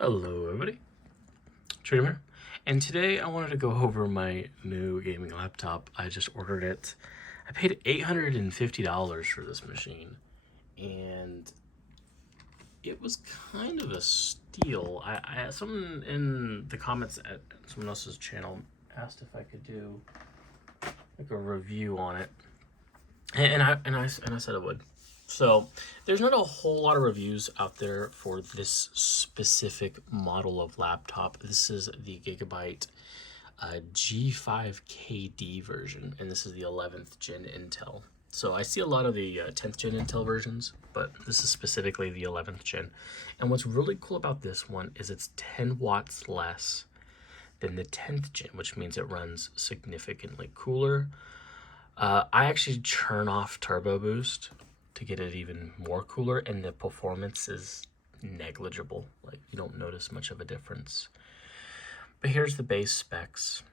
Hello everybody, Trader, and today I wanted to go over my new gaming laptop. I just ordered it. I paid $850 for this machine, and it was kind of a steal. Someone in the comments at someone else's channel asked if I could do like a review on it, and I said I would. So there's not a whole lot of reviews out there for this specific model of laptop. This is the Gigabyte G5KD version, and this is the 11th gen Intel. So I see a lot of the 10th gen Intel versions, but this is specifically the 11th gen. And what's really cool about this one is it's 10 watts less than the 10th gen, which means it runs significantly cooler. I actually turn off Turbo Boost to get it even more cooler, and the performance is negligible. Like, you don't notice much of a difference. But here's the base specs.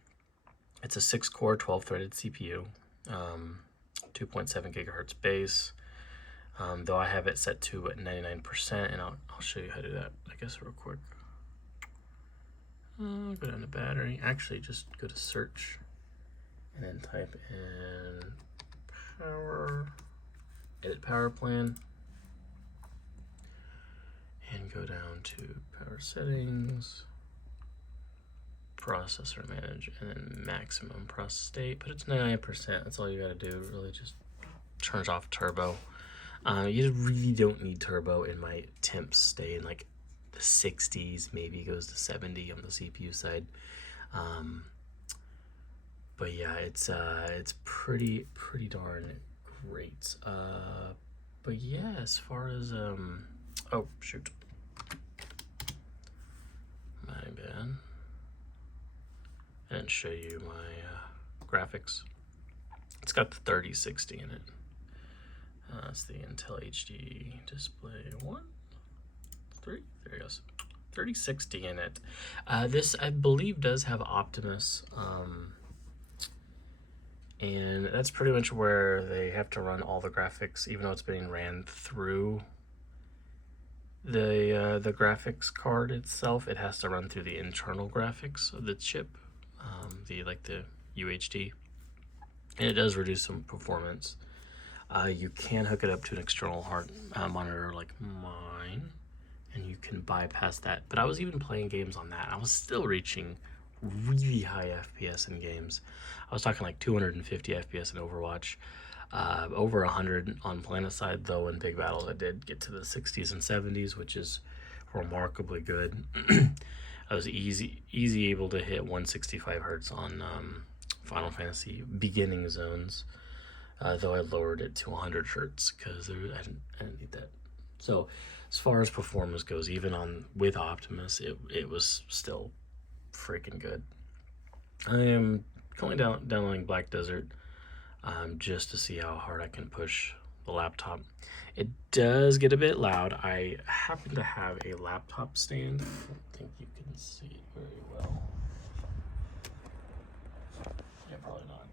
It's a 6-core, 12-threaded CPU, 2.7 gigahertz base, though I have it set to 99%, and I'll show you how to do that, I guess, real quick. Go down to battery. Actually, just go to search, and then type in power. Edit power plan, and go down to power settings, processor manage, and then maximum process state. Put it to 99%. That's all you gotta do. Really, just turns off turbo. You really don't need turbo. In my temps stay in like the 60s, maybe goes to 70 on the CPU side. But yeah, it's pretty darn great. But yeah, as far as oh shoot, my bad. I didn't show you my graphics. It's got the 3060 in it. It's the Intel HD display 3. There it goes. 3060 in it. This, I believe, does have Optimus. And that's pretty much where they have to run all the graphics, even though it's being ran through the graphics card itself. It has to run through the internal graphics of the chip, the UHD, and it does reduce some performance. You can hook it up to an external hard monitor like mine, and you can bypass that. But I was even playing games on that. I was still reaching really high FPS in games. I was talking like 250 FPS in Overwatch, over 100 on Planetside, though in big battles I did get to the 60s and 70s, which is remarkably good. I was easy able to hit 165 hertz on Final Fantasy beginning zones, though I lowered it to 100 hertz because I didn't need that. So as far as performance goes, even with Optimus, it was still freaking good. I am currently downloading Black Desert just to see how hard I can push the laptop. It does get a bit loud. I happen to have a laptop stand. I don't think you can see it very well. Yeah, probably not.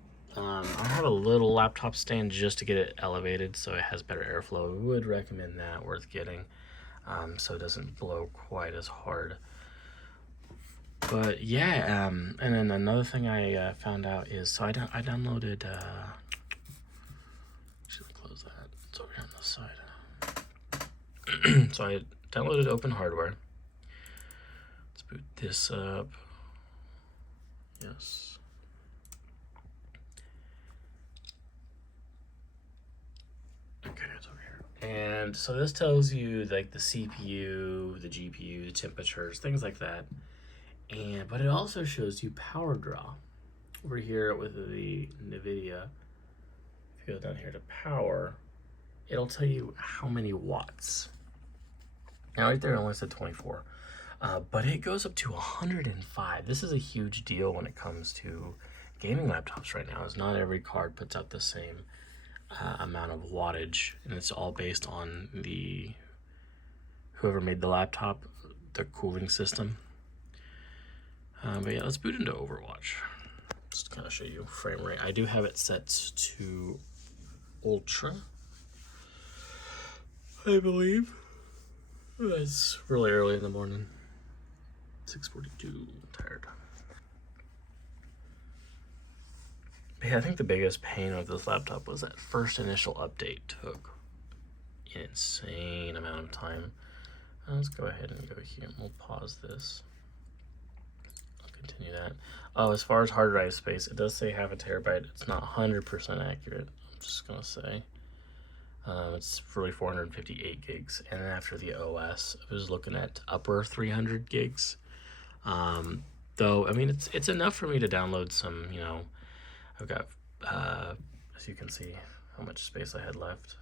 I have a little laptop stand just to get it elevated so it has better airflow. I would recommend that, worth getting, so it doesn't blow quite as hard. But yeah, and then another thing I found out is, so I downloaded, actually close that, it's over here on this side. So I downloaded Open Hardware. Let's boot this up. Yes. Okay, it's over here. And so this tells you like the CPU, the GPU, the temperatures, things like that. But it also shows you power draw. Over here with the NVIDIA, if you go down here to power, it'll tell you how many watts. Now right there it only said 24, but it goes up to 105. This is a huge deal when it comes to gaming laptops right now, as not every card puts out the same amount of wattage, and it's all based on whoever made the laptop, the cooling system. But yeah, let's boot into Overwatch. Just to kind of show you frame rate. I do have it set to Ultra, I believe. It's really early in the morning. 6:42. Tired. But yeah, I think the biggest pain with this laptop was that first initial update took an insane amount of time. Let's go ahead and go here. We'll pause this. I'll continue that. Oh, as far as hard drive space, it does say 0.5 terabyte. It's not 100% accurate. I'm just gonna say. It's really 458 gigs, and then after the OS, I was looking at upper 300 gigs. Though I mean, it's enough for me to download some. You know, I've got as you can see how much space I had left.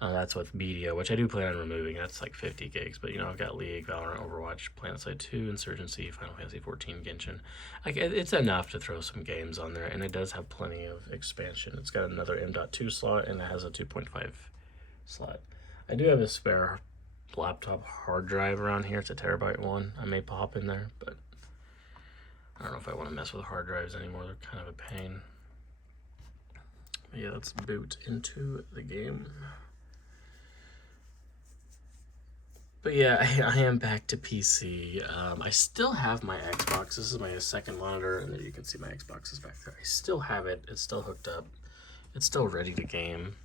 That's with media, which I do plan on removing. That's like 50 gigs, but you know, I've got League, Valorant, Overwatch, Planetside 2, Insurgency, Final Fantasy 14, Genshin. Like, it's enough to throw some games on there, and it does have plenty of expansion. It's got another M.2 slot, and it has a 2.5 slot. I do have a spare laptop hard drive around here. It's a terabyte one. I may pop in there, but I don't know if I want to mess with hard drives anymore. They're kind of a pain. But yeah, let's boot into the game. But yeah, I am back to PC. I still have my Xbox. This is my second monitor, and there you can see my Xbox is back there. I still have it. It's still hooked up. It's still ready to game.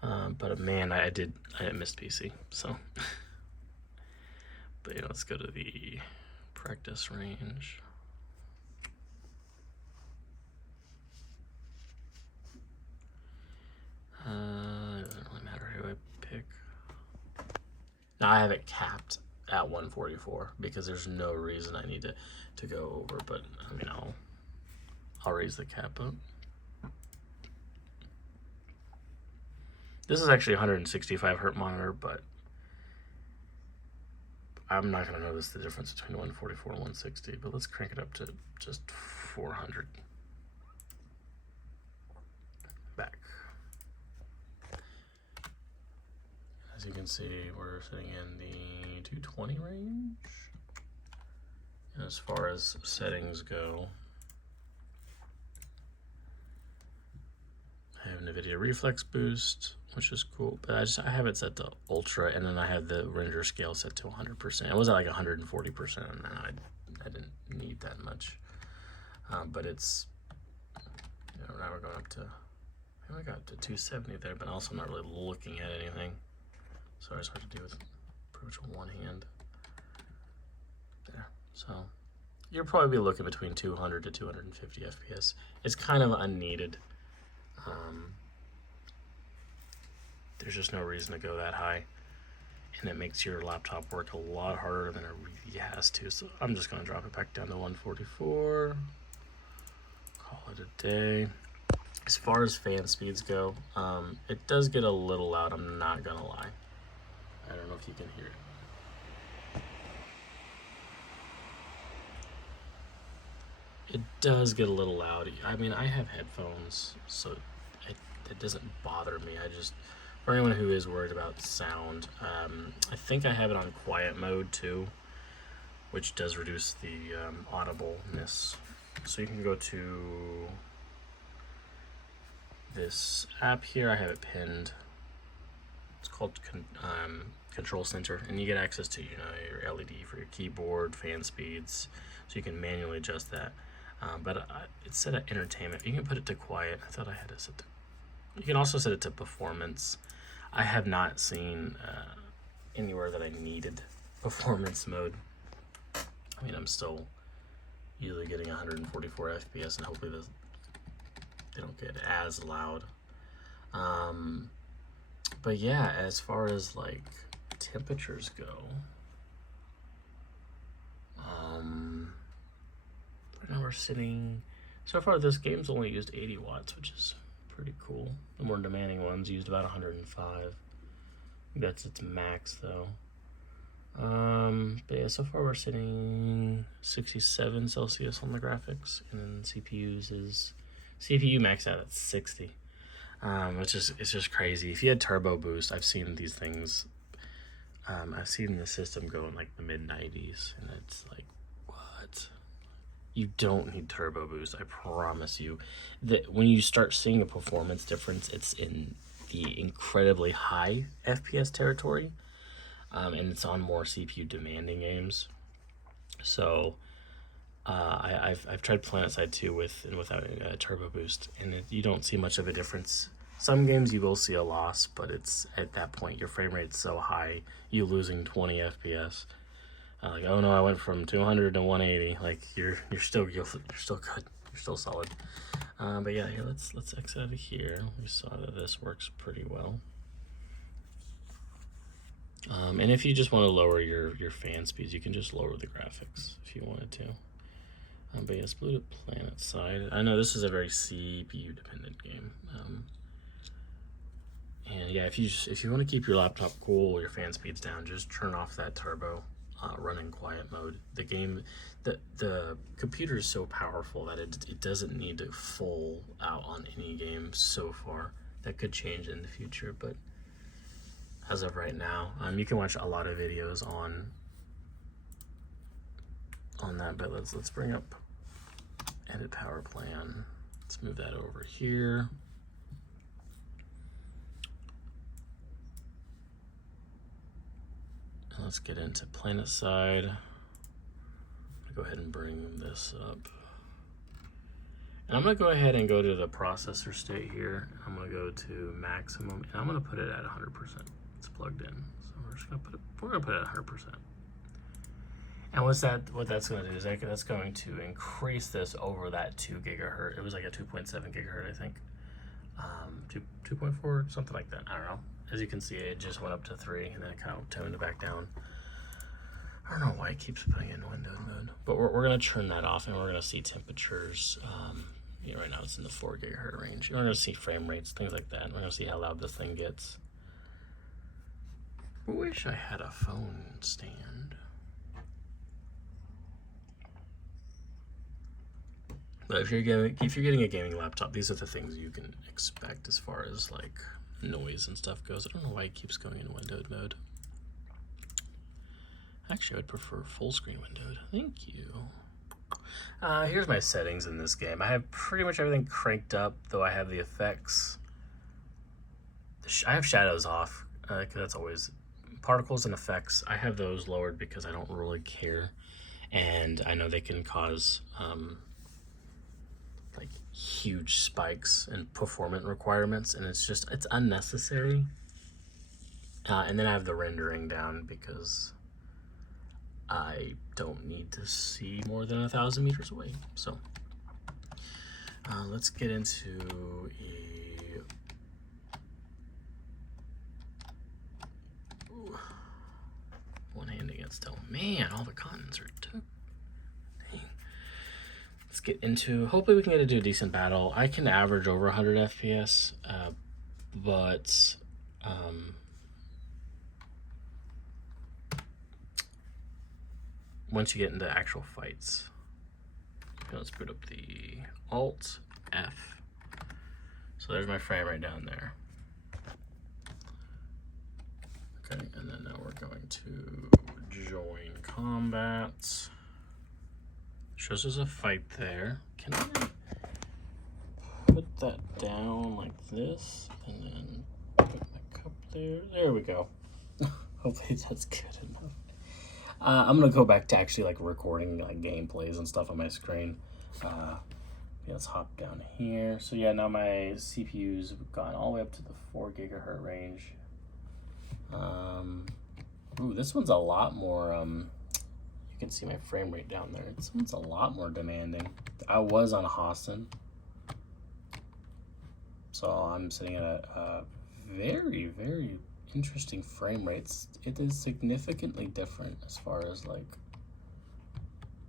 But man, I missed PC. So, but yeah, let's go to the practice range. It doesn't really matter who I pick. Now I have it capped at 144 because there's no reason I need to go over, but I mean, I'll raise the cap up. This is actually a 165 hertz monitor, but I'm not going to notice the difference between 144 and 160, but let's crank it up to just 400. Back. As you can see, we're sitting in the 220 range. And as far as settings go, I have NVIDIA Reflex Boost, which is cool, but I have it set to Ultra, and then I have the render scale set to 100%. It was at like 140%, and I didn't need that much. But it's, you know, now we're going up to, I got up to 270 there, but also not really looking at anything. So it's hard to do with pretty much one hand. There. So you'll probably be looking between 200 to 250 FPS. It's kind of unneeded. There's just no reason to go that high, and it makes your laptop work a lot harder than it really has to. So I'm just going to drop it back down to 144. Call it a day. As far as fan speeds go, it does get a little loud. I'm not gonna lie. I don't know if you can hear it. It does get a little loud. I mean, I have headphones, so it doesn't bother me. I just, for anyone who is worried about sound, I think I have it on quiet mode too, which does reduce the audibleness. So you can go to this app here. I have it pinned. It's called Control Center, and you get access to, you know, your LED for your keyboard, fan speeds, so you can manually adjust that. But it's set at entertainment. You can put it to quiet. I thought I had it set to. You can also set it to performance. I have not seen anywhere that I needed performance mode. I mean, I'm still usually getting 144 FPS, and hopefully they don't get as loud. But yeah, as far as like temperatures go, right now we're sitting, so far this game's only used 80 watts, which is pretty cool. The more demanding ones used about 105. That's its max though. But yeah, so far we're sitting 67 Celsius on the graphics, and then CPU max out at 60. Which is, it's just crazy. If you had turbo boost, I've seen these things. I've seen the system go in like the mid 90s, and it's like, what? You don't need turbo boost. I promise you that when you start seeing a performance difference, it's in the incredibly high FPS territory. and it's on more CPU demanding games. So I've tried Planetside 2 with and without a turbo boost, and you don't see much of a difference. Some games you will see a loss, but it's at that point your frame rate's so high, you losing 20 FPS. Like, oh no, I went from 200 to 180. Like you're still good. You're still solid. But yeah, here let's exit out of here. We saw that this works pretty well. And if you just want to lower your fan speeds, you can just lower the graphics if you wanted to. But yeah, let's blue to Planetside. I know this is a very CPU dependent game. And yeah, if you want to keep your laptop cool, your fan speeds down, just turn off that turbo, run in quiet mode. The computer is so powerful that it doesn't need to full out on any game so far. That could change in the future, but as of right now, you can watch a lot of videos on that. But let's bring up edit power plan. Let's move that over here. And let's get into Planetside. I'm gonna go ahead and bring this up. And I'm gonna go ahead and go to the processor state here. I'm gonna go to maximum, and I'm gonna put it at 100%. It's plugged in, so we're just gonna put it at 100%. And what that's going to do is that's going to increase this over that 2 gigahertz. It was like a 2.7 gigahertz, I think. 2.4, something like that. I don't know. As you can see, it just went up to 3, and then it kind of toned it back down. I don't know why it keeps putting in windowed mode, but we're going to turn that off, and we're going to see temperatures. Right now it's in the 4 gigahertz range. We're going to see frame rates, things like that. We're going to see how loud this thing gets. I wish I had a phone stand. But if you're getting a gaming laptop, these are the things you can expect as far as like noise and stuff goes. I don't know why it keeps going in windowed mode. Actually, I would prefer full screen windowed. Thank you. Here's my settings in this game. I have pretty much everything cranked up, though I have the effects. I have shadows off, because that's always particles and effects. I have those lowered because I don't really care, and I know they can cause like huge spikes and performance requirements, and it's unnecessary. And then I have the rendering down because I don't need to see more than 1,000 meters away. So let's get into one hand against oh man, all the continents are took. Let's get into, hopefully we can get into a decent battle. I can average over 100 FPS, but once you get into actual fights, okay, let's put up the Alt F. So there's my frame rate down there. Okay, and then now we're going to join combat. Shows us a fight there. Can I put that down like this and then put my cup there? There we go. Hopefully that's good enough. I'm gonna go back to actually like recording like gameplays and stuff on my screen. Yeah, let's hop down here. So yeah, now my CPU's gone all the way up to the 4 gigahertz range. Ooh, this one's a lot more. You can see my frame rate down there. This one's a lot more demanding. I was on Hassan, so I'm sitting at a very, very interesting frame rates. It is significantly different as far as like,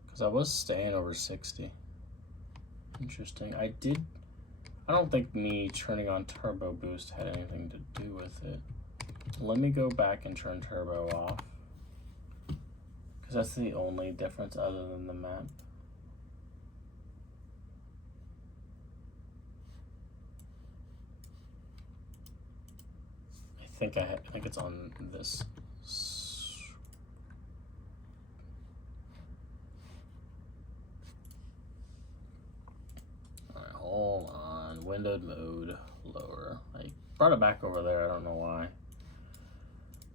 because I was staying over 60. Interesting. I don't think me turning on turbo boost had anything to do with it. Let me go back and turn turbo off, because that's the only difference other than the map. I think it's on this. All right, hold on. Windowed mode lower. I brought it back over there. I don't know why.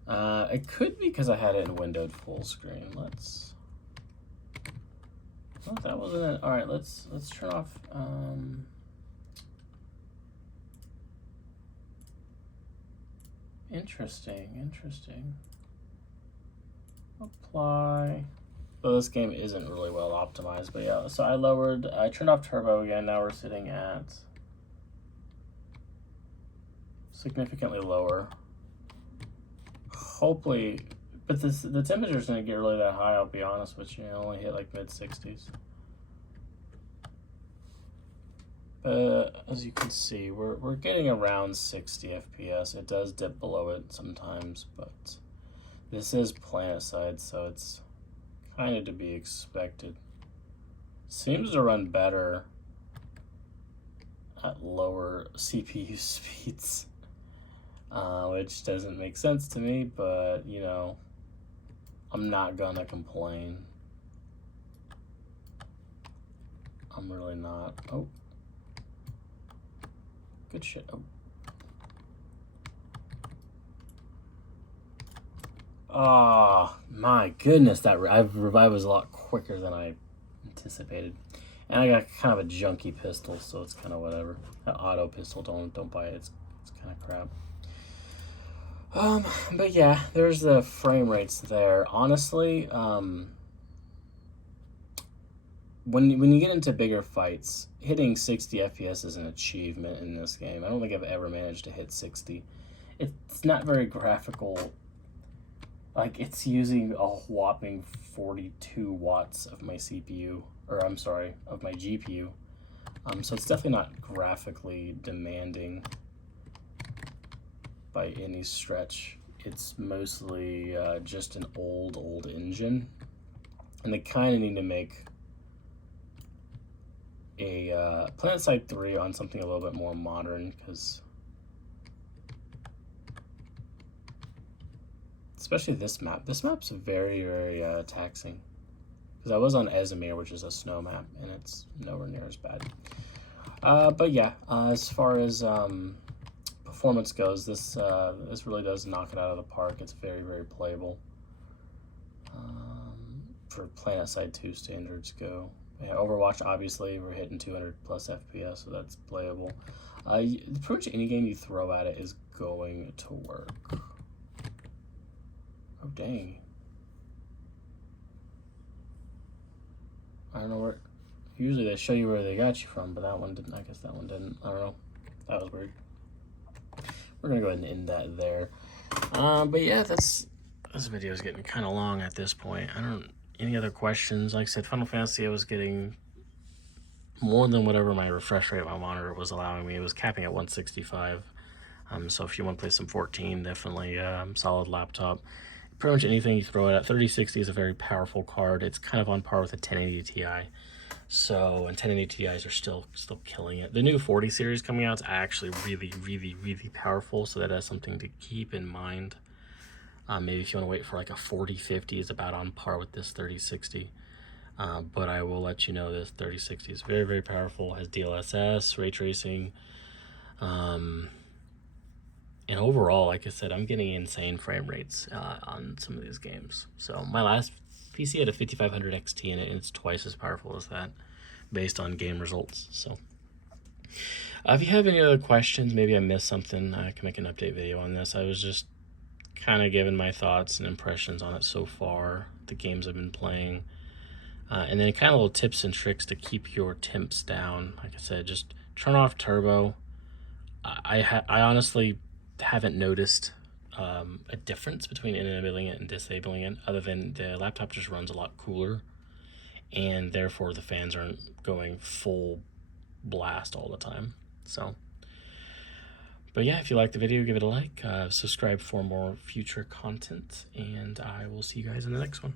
It could be because I had it in windowed full screen. Let's. Oh, that wasn't it. All right, let's turn off. Interesting. Apply. Well, this game isn't really well optimized, but yeah. So I turned off turbo again. Now we're sitting at significantly lower. Hopefully, but the temperature's gonna get really that high. I'll be honest with you. I only hit like mid-60s. As you can see, we're getting around 60 FPS. It does dip below it sometimes, but this is Planetside, so it's kind of to be expected. Seems to run better at lower CPU speeds, which doesn't make sense to me, but you know, I'm not gonna complain. I'm really not. Oh. Good shit. Oh my goodness, that revive was a lot quicker than I anticipated, and I got kind of a junky pistol, so it's kind of whatever. That auto pistol, don't buy it. It's kind of crap. But yeah, there's the frame rates there. Honestly, when you get into bigger fights, hitting 60 FPS is an achievement in this game. I don't think I've ever managed to hit 60. It's not very graphical. Like, it's using a whopping 42 watts of my CPU, or I'm sorry, of my GPU. So it's definitely not graphically demanding by any stretch. It's mostly just an old engine, and they kind of need to make a Planetside 3 on something a little bit more modern, because especially this map's very taxing, because I was on Ezimir, which is a snow map, and it's nowhere near as bad. But yeah, as far as performance goes, this really does knock it out of the park. It's very playable for Planetside 2 standards go. Yeah, Overwatch, obviously, we're hitting 200 plus FPS, so that's playable. Pretty much any game you throw at it is going to work. Oh, dang. I don't know where. Usually they show you where they got you from, but that one didn't. I guess that one didn't. I don't know. That was weird. We're going to go ahead and end that there. But yeah, this video is getting kind of long at this point. Any other questions? Like I said, Final Fantasy, I was getting more than whatever my refresh rate of my monitor was allowing me. It was capping at 165. So if you want to play some 14, definitely solid laptop. Pretty much anything you throw it at. 3060 is a very powerful card. It's kind of on par with a 1080 Ti. So, and 1080 Ti's are still killing it. The new 40 series coming out is actually really powerful, so that is something to keep in mind. Maybe if you want to wait for like a 4050 is about on par with this 3060. But I will let you know this 3060 is very powerful, has DLSS, ray tracing, and overall, like I said, I'm getting insane frame rates on some of these games. So my last PC had a 5500 XT in it, and it's twice as powerful as that based on game results. So if you have any other questions, maybe I missed something, I can make an update video on this. I was just kind of giving my thoughts and impressions on it so far, the games I've been playing, and then kind of little tips and tricks to keep your temps down. Like I said, just turn off turbo. I honestly haven't noticed a difference between enabling it and disabling it, other than the laptop just runs a lot cooler, and therefore the fans aren't going full blast all the time. So, but yeah, if you like the video, give it a like, subscribe for more future content, and I will see you guys in the next one.